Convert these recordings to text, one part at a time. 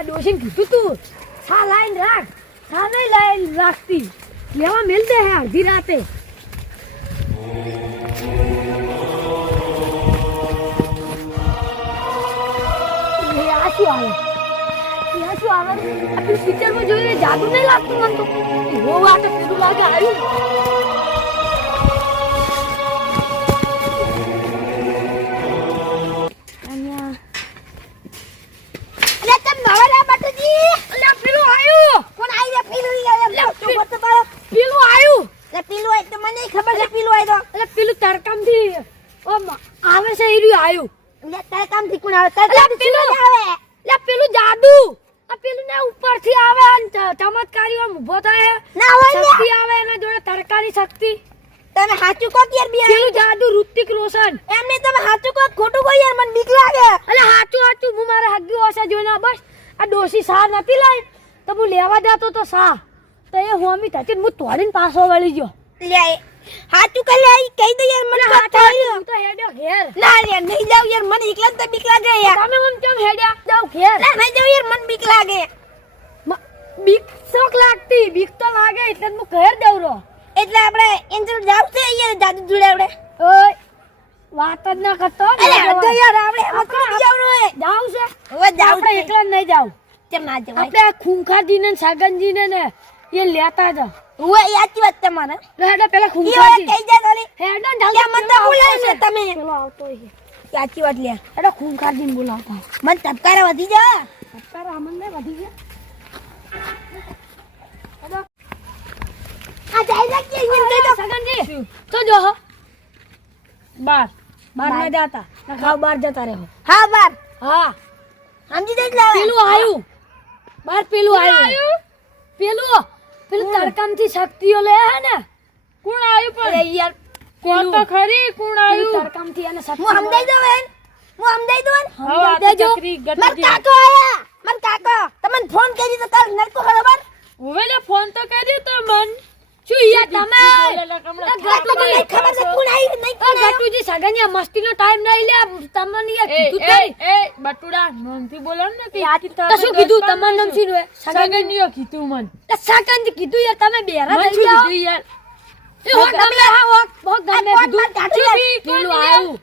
આ ડોશીને કીધું તું. છા લાઈન રાખ. છા નહીં લાઈન રાખતી. લેવા મેલ દે હે અડધી રાતે. આ શું આવે? આ શું આવે? આપણે પિક્ચરમાં જોઈને જાદુ નહીં લાગતું મને તો. એવો વાત પેલું લાગે આવ્યું ઉપરથી આવે અને ચમત્કારી આમ ઊભો થાય. ના હોય શક્તિ આવે એના જોડે તરકારી શક્તિ. તમે સાચું કહો યાર બી પેલું જાદુ ઋતિક રોશન. એમને તમે સાચું કહો ખોટું કહો યાર મને બીક લાગે. એટલે સાચું સાચું હું મારા હગ્ગી હશે જોઈને બસ. આ ડોસી સા નથી લઈ. તો હું લેવા જતો તો સા તો એ હોમી થતી હું તોડીને પાછો વળી ગયો. લે સાચું કહે લે ઈ કહી દે યાર મને હાચું હું તો હેડ્યો ઘેર. ના યાર નહીં જાવ યાર મને એકલા તો બીક લાગે યાર. તમે મને કેમ હેડ્યા? જાવ ઘેર. ના નહીં જાવ યાર મને બીક લાગે. બીક શોખ લાગતી બીક તો લાગે એટલે હું ઘેર દઉં એટલે આપણે એન્જલ જાવ છે અહીંયા જાદુ જોડે આપણે? ઓય વાત જ ના કરતો. અરે તો યાર આપણે કોઈ જવાનું જાવ છે. હવે જાવ આપણે એકલા નહીં જાવ. કેમ ના જવાય? આપણે આ ખૂંખાજી સાગનજીને ને એ લેતા જા ઓય યાચી વાત તમારે. હેડો પેલા ઈ હવે ખૂંખાજી. જાય થોડી હેડો ત્યાં મને તો બોલાય છે તમે. પેલો આવતો છે. સાચી વાત લે. હેડો ખૂંખાજી ને બોલાવતા. મને તબકારા વધી જા તપકારા અમન વધી ગયા. આ જાય રાખી અહીંયા કહી તો જો હો. બાર. બાર. માં જાતા ખાવ બાર જતા રહો હા. બાર. હા. સમજી જાય એટલે પેલું બાર પેલું આવ્યું પેલું. પેલું તડકામથી શક્તિઓ લે હે ને. કોણ પણ? અરે યાર કોણ તો ખરી? કોણ તડકામથી અને શક્તિ હું સમજાઈ દઉં બેન હું સમજાઈ દઉં? સમજાઈ દેજો માર કાકો આયા. માર કાકો તમને ફોન કરી તો તાર નરકો ખબર ઓવેલે ફોન તો કર્યો તો મન શું યાર તમે કાકો મને નહીં ખબર છે કોણ આવ્યું નહીં કોણ આવ્યું ગટુજી સગનિયા મસ્તી નો ટાઈમ નહીં લે તમને કીધું એ બટુડા નોંધથી બોલો ને કે તો શું કીધું? તમારું નામ શું કીધું મન. સગન કીધું યાર તમે બેરા થઈ જાઓ. કીધું યાર? એ હા ગમે કીધું?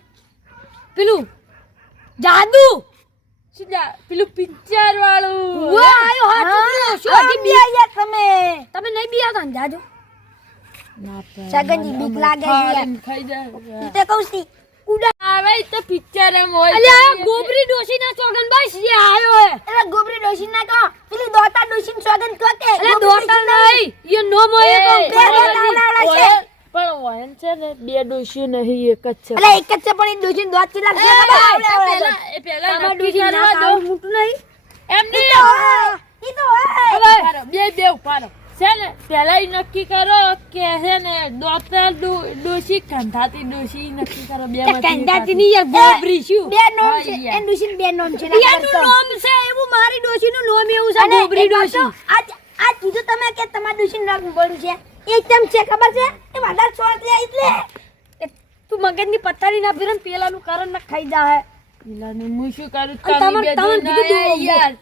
પેલું જાદુ. પેલું પિક્ચર વાળું. ઉવા હા શું બી આયા તમે. તમે નહીં બી આવતા જાદુ? સગનજી બીક લાગે છે. તો કહું છું ઉડા. આવે તો પિક્ચર એમ હોય અલ્યા ગોબરી ડોશી ના ચોગન બસ એ આવ્યો હે. એટલે ગોબરી ડોશી ના કહો. પેલી દોતા ડોશી સોગન કહો કે અલે દોતા નહીં. એ નો મોય એ, બે દોતા આવડા પણ વયન છે ને બે ડોશી નહીં એક જ છે. એક જ છે પણ એ ડોશી દોત ચી લાગશે ખબર? આવડે આવડે પેલા એ પેલા ડોશી ના દો. મોટું નહીં. એમ નહીં. ઈ તો હોય. બે બે ઉભારો છે ને પેલા નક્કી કરો કે છે ને ડોક્ટર ડોશી કંધાતી ડોશી નક્કી કરો બે કંધાતી ની યાર ગોબરી શું? બે નોમ છે એ ડોશી બે નોમ છે? યાર નામ છે એવું મારી ડોશી નું નામ એવું છે. ગોબરી ડોશી. આજ આજ કીધું તમે કે તમારા ડોશી નામ બોલું છે. એકદમ છે ખબર છે? એ વધારે સ્વાદ લે એટલે. તું મગજની પથારી ના ફેરન પેલાનું કારણ ના ખાઈ જા હે પેલાનું હું શું કરું? તમે તમે કીધું યાર.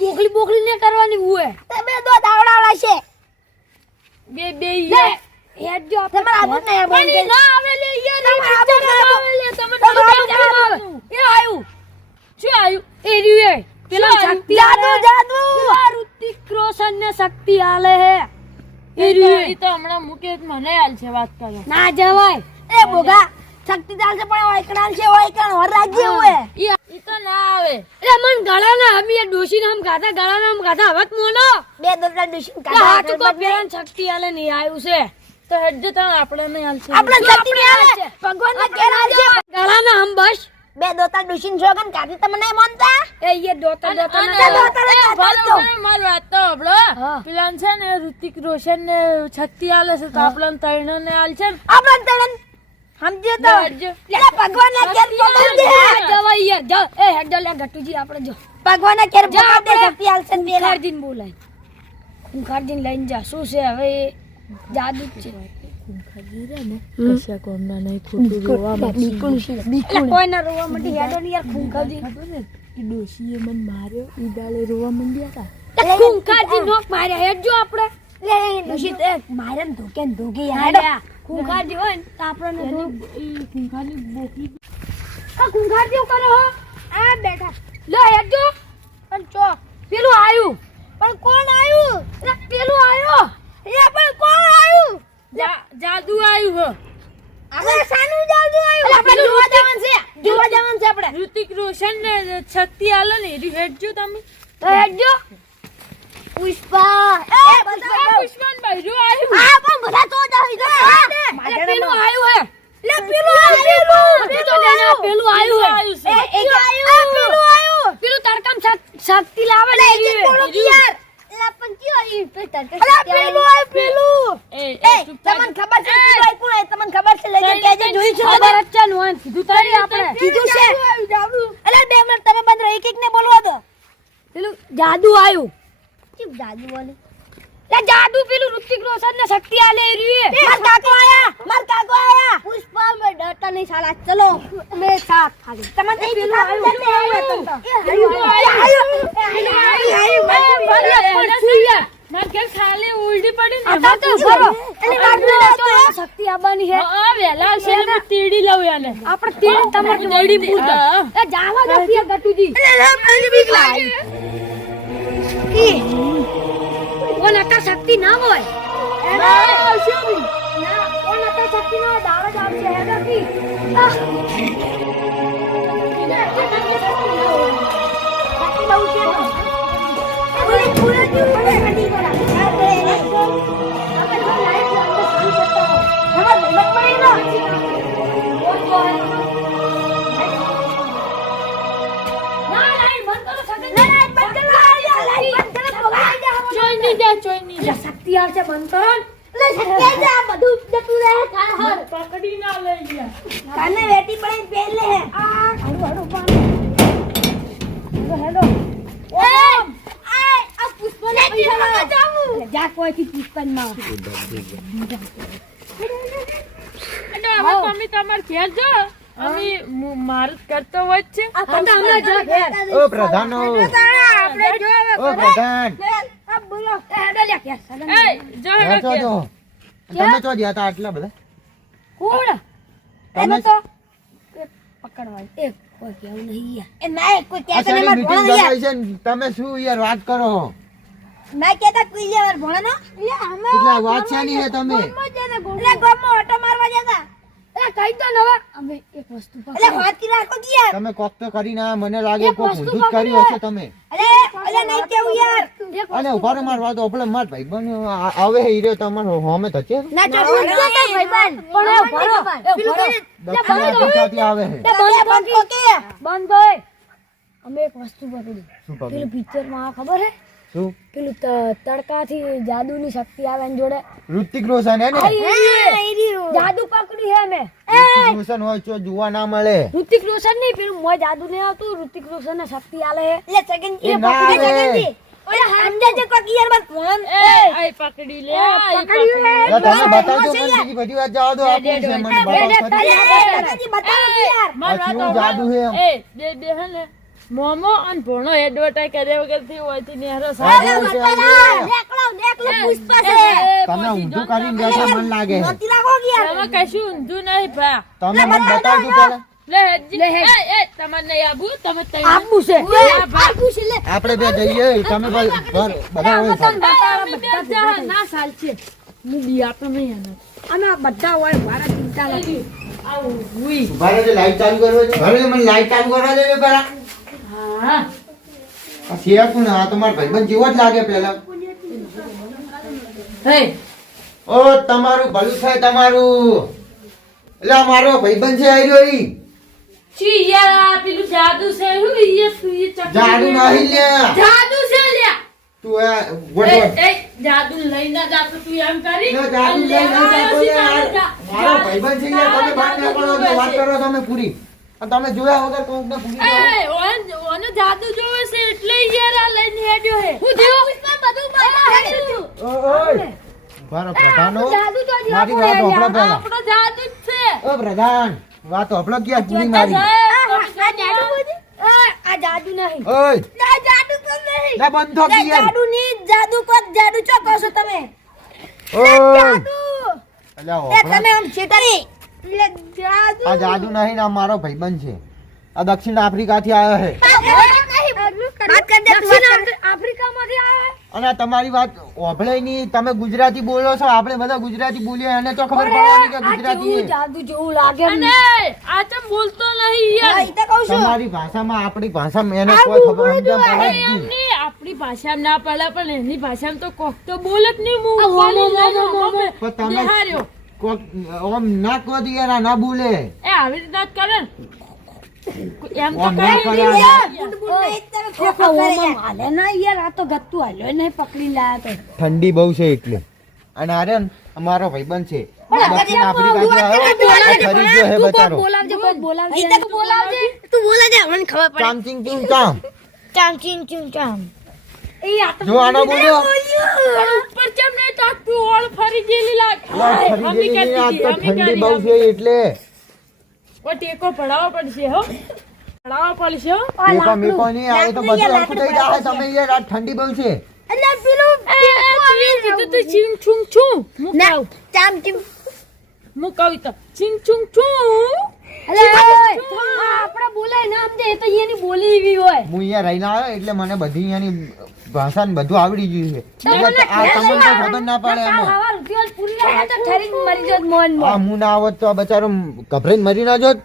બોકલી બોકલી ને કરવાની હુએ. તમે દોત આવડાવડા છે. બે બે લે. યાર જો આપણે આબુ ને આબુ ના આવે લે યાર ના આવે લે તમે તો એ આયું. શું આવ્યું એ રહ્યું એ. પેલા શક્તિ જાદુ. જાદુ. ઋતિક રોશન ને શક્તિ આલે હે. એ રહ્યું એ એ. તો હમણાં મુકે મને હાલ છે વાત કરો ના જવાય. એ બોગા શક્તિ દાલ છે પણ ઓયકણાલ છે ઓયકણ વર રાજ્ય હોય. ઈ તો ના આવે. એટલે મન ગળા ના હમી ડોશી નામ ગાતા ગળા નામ ગાતા હવત મોનો બે દોડા ડોશી એટલે હાચું તો પેરન શક્તિ આલે નહીં આયું છે. તો હેડજો તમે આપણે નહીં હાલ આપણે શક્તિ નહીં આવે ભગવાન ને કેરા છે. ગળા ના હમ બસ. બે દોતા ડોશી જોગન કાઢી તમને માનતા? એ યે દોતા દોતા ના દોતા એ દોતા મારી વાત તો સાંભળો. હા. છે ને ઋતિક રોશન ને શક્તિ આલે છે તો આપણને ત્રણેય ને આલ છે ને આપણા સમજ્યો તો લે ભગવાન ના કેર પકડ દે જવા યાર જા એ હેડ લે ગટુજી આપણે જો ભગવાન ના કેર જા પકડ દે શક્તિ આલશે બે પેલા ખૂંખારજીને બોલાય ખૂંખારજીને લઈને જા શું છે હવે એ જાદુ જ છે કશા કોમના નહીં ખોટું જોવા એટલે કોઈના રોવા માટે હેડો નહીં યાર ખૂંખારજી કે ડોશીએ મને માર્યો ઈ દાડે રોવા મંડ્યા હતા તે નોક માર્યા હેડજો આપણે લે ડોશી તે મારે ધોકે ધોકે યાર હાડ્યા ખૂંખારજી હોય ને તો આપણને આ કરે હો. આ બેઠા. લે પણ ચો. પેલું આયું. પણ કોણ આવ્યું પેલું આયો. એ પણ કોણ આવ્યું જાદુ આવ્યું હો. આપણે સાનું જાદુ આપણે જોવા જવાનું છે. જોવા જવાનું છે આપણે. ઋતિક રોશન ને શક્તિ આલો ને હેડજો તમે. હેડજો. પુષ્પા. એ પુષ્પા આવ્યું પણ બધા તો પેલું આયું હે. લે પેલું આવ્યું પેલું પેલું આવ્યું છે એ આવ્યું પેલું આવ્યું પેલું તડકમ શક્તિ લાવે ને. કે યાર એલા પણ કયો પે તડકે અલા પેલું આવ્યું પેલું. એ તમને ખબર છે પેલું તમને ખબર છે? લેજે કેજે જોઈ છે ખબર જ છે ને કીધું તારી આપણે. કીધું છે. અલા બે મિનિટ તમે બંધ રહો. એક એક ને બોલવા દો. પેલું જાદુ આયું. ચૂપ જાદુ વાલે લે જાદુ પેલું ઋતિક રોશન ને શક્તિ આલે એ. માર કાકો આયા. માર કાકો આયા. પુષ્પા મે ડરતા નહીં સાલા. ચલો મે સાથ ખાલી. તમને પેલું પેલું આવ્યું. આવ્યું પેલું માર ઘેર ખાલી ઉલટી પડી ને. આ તો. એટલે આપણે બાજુ તો શક્તિ આવવાની હે હા, વેલા છે ને તીડી લઉં એને. આપણે તીન તમારી તીડી હા. એ જાવા દો પિયા ગતુજી કોણ હતા શક્તિ ના હોય ના કોણ હતા શક્તિ ના હોય દાડો જ આવશે હે ગતિ આહ. શક્તિ બહુ છે. પૂરી પૂરા જા એટલે શક્તિ આવશે બંધ કરો ને. લે શક્તિ જા બધું જતું રહે કાલ હર પકડી ના લઈ ગયા કાને વેટી પડે પહેલે હે. આ હળું હળું પાણી. Hello, hello. ઓમ આય આ પુષ્પને પૈસા જાવું. જા કોઈથી પુષ્પનમાં. એટલે હવે મમ્મી તમાર ઘેર જો. અમે મુ- કરતો હોય છે. આ કરતા હમણાં ઘેર. ઓ પ્રધાનો. આપણે જો હવે ઓ પ્રધાન. બોલો. સગન. જો હેડો તમે તો ગયા હતા આટલા બધા. કોણ? તમે તો પકડવા એક કોઈ કેવું નહીં યાર. એ ના કોઈ કહેતા meeting માર ભણો યાર ને તમે શું યાર વાત કરો? ના કહેતા કોઈ યાર ભણો નો. લે અમે વાત છે ની હે તમે? એટલે ગમો ઓટો મારવા જતા. એ કહી દો અમે એક વસ્તુ એટલે પકડી. હોતી રાખો યાર. તમે કોક તો કરી ના મને લાગે કોક ઊંધું કર્યું હશે તમે. અરે અરે નહીં કેવું યાર એક અને ઊભા રે માર વાત આપણે માર ભાઈ બન આવે હીરે તમારો હોમે થચે ના ચોકલેટ જો તો ભાઈબંધ પણ એ ભરો, એ પેલું દક્ષાથી આવે હે બંધ બંધ કે બંધ ભાઈ અમે એક વસ્તુ પકડી પેલું પિક્ચરમાં ખબર હે શું પેલું તડકાથી જાદુની શક્તિ આવે એની જોડે ઋતિક રોશન હે ને. જાદુ પકડી હે મે ઋતિક રોશન હોય તો જોવા ના મળે ઋતિક રોશન નહીં પેલું મોય જાદુ નહીં આવતું ઋતિક રોશન ને શક્તિ આલે હે લે સગનજી એ પકડી આવે. ઓય ઓલે જે પકડી યાર બસ ફોન એ આઈ પકડી લે પકડી પકડ્યું હે. તમે બતાવજો મને બીજી બધી વાત જવા દો આપું છે મને બતાવો ખરી. એ, સગનજી બતાવો કે યાર માર જાદુ હે એ બે બે હે ને મોમો અને ભણો એડવર્ટાઈઝ કર્યા વગરથી હોયથી નેહરો. એવું નેકળો નેકળો પુષ્પા છે. તમે ઊંધું કરીને બેઠા મન લાગે. છે લાગો યાર એમાં કશું ઊંધું નહીં ભા. તમે મને બતાવજો તમે છે. આ ભા. આપણે બે જઈએ તમે બધા હોય સાથે. અમે બે જા, ના સાલ છે. હું બી આપતો નહીં આને. અમે બધા હોય મારા ચિંતા નથી. આવું હુઈ. ઊભા લાઈટ ચાલુ કરવા દે. મને લાઈટ ચાલુ કરવા દેજો પેલા. છે કોણ? આ તમારા ભાઈબંધ જેવો જ લાગે પેલા ઓ તમારું ભલું થાય તમારું. એટલે મારો ભાઈબંધ છે રહ્યો ઈ. છી યાર પેલું જાદુ છે હું ઈ તું ઈ જાદુ નહીં લ્યા જાદુ છે લ્યા તું આ વોટ એ વોટ. એ જાતો તું એમ કરી. નો જાદુ લઈ નહીં લેવા યાર. મારો ભાઈબંધ છે યાર, તમે બહાર જાદુ નીકળો વાત કરો તમે પૂરી. તમે જોયા વગર કોક ને ભૂલી. એ ઓનો જાદુ જોવે છે એટલે યાર આ લઈને હેડ્યો હે. હું થયો બધું બતાવ્યું ઓ, ઓય. ભારો પ્રધાનો. જાદુ તો મારી વાત હોભળો પહેલા. આપણો જાદુ જ છે. ઓ પ્રધાન વાત હોભળો ક્યાં પૂરી મારી. આ જાદુ આ જાદુ નહીં. ઓય ના જાદુ તો નહીં? ના બંધો ના, જાદુ ની જાદુ કો જાદુ ચો કહો છો તમે? ઓય. જાદુ. અલ્યા એ તમે આમ છેતરી આ જાદુ નહીં ના મારો ભાઈબંધ છે. આ દક્ષિણ આફ્રિકાથી આવ્યો છે. વાત કર દે તું દક્ષિણ વાત કર. આફ્રિ- આફ્રિકામાંથી આયા અને તમારી વાત ઓભળે નહીં તમે ગુજરાતી બોલો છો આપણે બધા ગુજરાતી બોલીએ એને તો ખબર પડવાની કે ગુજરાતી જાદુ જેવું લાગે અને આ તો બોલતો નહીં યાર. તો કહું છું. તમારી ભાષામાં આપણી ભાષામાં એને કોઈ ખબર. એમની આપણી ભાષામાં ના પડે પણ એની ભાષામાં તો કોક તો બોલત નહીં હું. પણ તમે કોક ઓમ ના કો તો યાર ના બોલે એ આવી રીતે જ કરે એમ તો. હાલે ના યાર આ તો ગત્તું હાલ્યો પકડી લાયા તો. ઠંડી બહુ છે એટલે. અને આર્યન અમારો ભાઈબંધ છે. દક્ષિણ આ આફ્રિકાથી બોલાવજે, આવ્યો બોલાવજે, આ ખરી ગયો હે તું બચારો બોલાવજે તું બોલાવજે. મને ખબર પડે ચીમ. ચીમ ચામ ચીમ. જો આનો બોલ્યો. ઉપર ચમ ને તાકતું? ઓળ ફરી ગયેલી લાગ અમે કહેતી હતી, અમે ઠંડી બહુ છે એટલે. ઓ ટેકો પડાવવો પડશે હો. પડાવવો પડશે હો. લાકડું. મેકો નહીં આવે તો બધું થઈ જાય તમે એ રાત ઠંડી બહુ છે. એટલે પેલું તું કીધું તું ચીંગ છુંગ છું. મુકાવ ચામ ચીમ. મુકાવ તો ચીમ છુંગ છું. આપણે બોલાય ના સમજે એ તો એની બોલી એવી હોય. હું અહીંયા રહીને આવ્યો એટલે મને બધી અહીંયાની ભાષા ને બધું આવડી ગયું છે. આ તમને તો ખબર ના પડે એમાં. આ ના આવત તો આ બચારો ગભરાઈને મરી ના જોત.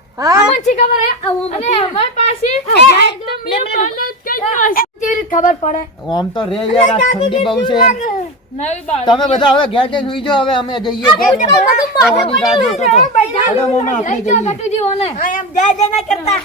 ખબર પડે? આમ તો રે યાર આ ઠંડી બહુ છે. તમે બધા હવે ઘેર જઈને સુઈ જાઓ હવે અમે જઈએ આવવાની રાહ જોતો. હવે મોમાં આપણે એમ જય કરતા.